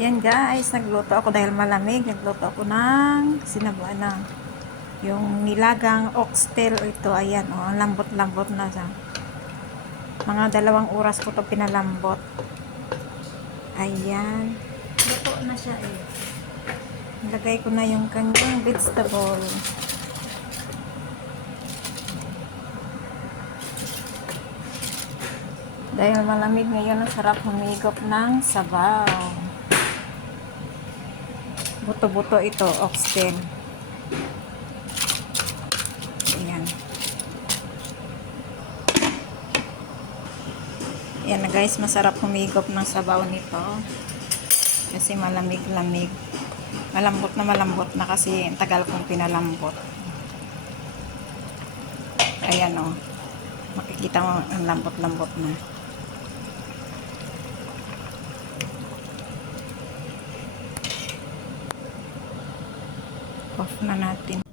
Yan guys, nagluto ako dahil malamig. Nagluto ako ng sinabuan na yung nilagang oxtail. Ito, ayan, oh, ang lambot-lambot na siya. Mga 2 oras ko to pinalambot. Ayan. Luto na siya eh. Nilagay ko na yung kanyang vegetable. Dahil malamig ngayon, ang sarap humigop ng sabaw. Buto-buto ito, oxtail. Ayan. Ayan na guys, masarap humigop ng sabaw nito. Kasi malamig-lamig. Malambot na kasi ang tagal kong pinalambot. Ayan o. Makikita mo ang lambot-lambot na. Off na natin.